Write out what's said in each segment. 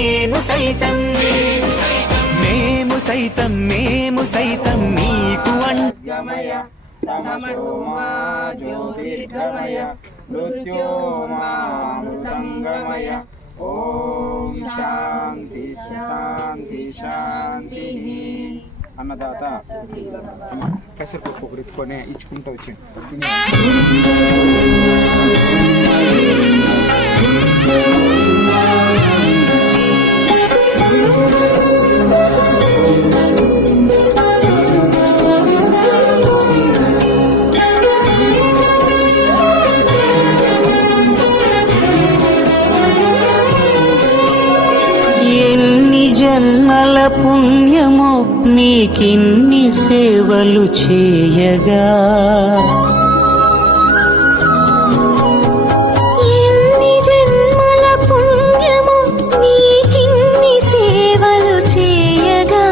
మేము సైతం నీకు గమయ తమసోమా జ్యోతిర్గమయ మృత్యోమామృతంగమయ ఓం శాంతి శాంతి శాంతి. అన్నదాత పెసరపప్పు ఒకటి ఎత్తుకొని ఇచ్చుకుంటూ వచ్చింది. జన్మల పుణ్యము నీకిన్ని సేవలు చేయగా, ఎన్ని జన్మల పుణ్యము నీకిన్ని సేవలు చేయగా,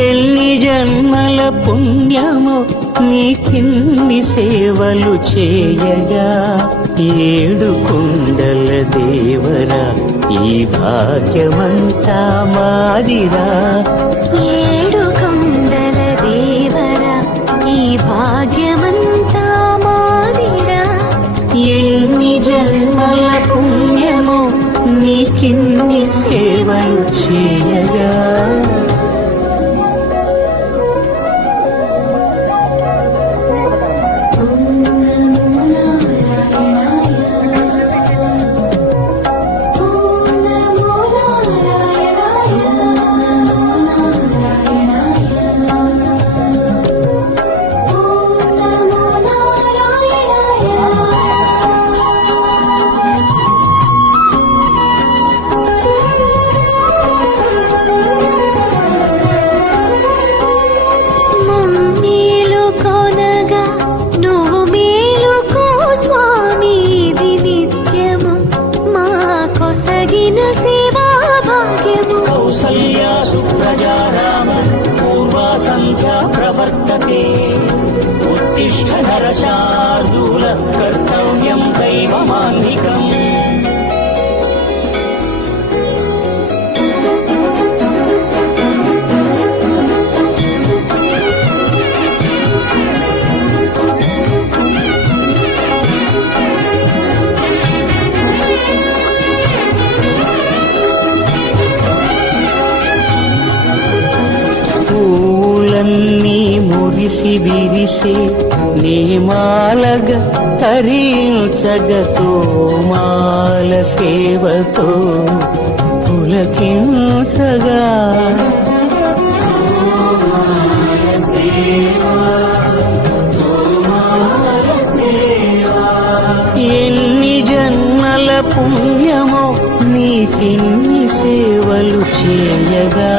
ఎన్ని జన్మల పుణ్యము నీకిన్ని సేవలు చేయగా, ఏడు కొండల దేవరా ఈ భాగ్యమంతా మాదిరా, ఏడు కొండల దేవరా ఈ భాగ్యమంతా మాదిరా, ఎన్ని జన్మల పుణ్యము నీకిన్ని సేవలు చేయగా. కౌసల్యా సుప్రజా రామ పూర్వా సంధ్యా ప్రవర్తతే, ఉత్తిష్ఠ నరశార్దూల కర్తవ్యం దైవమాన్నికం. పూలన్నీ మురిసి విరిసే నీమాలగ తరించగతో మాల సేవతో పులకించగా, ఎన్ని జన్మల పుణ్యమో నీకిన్ని సేవలు చేయగా.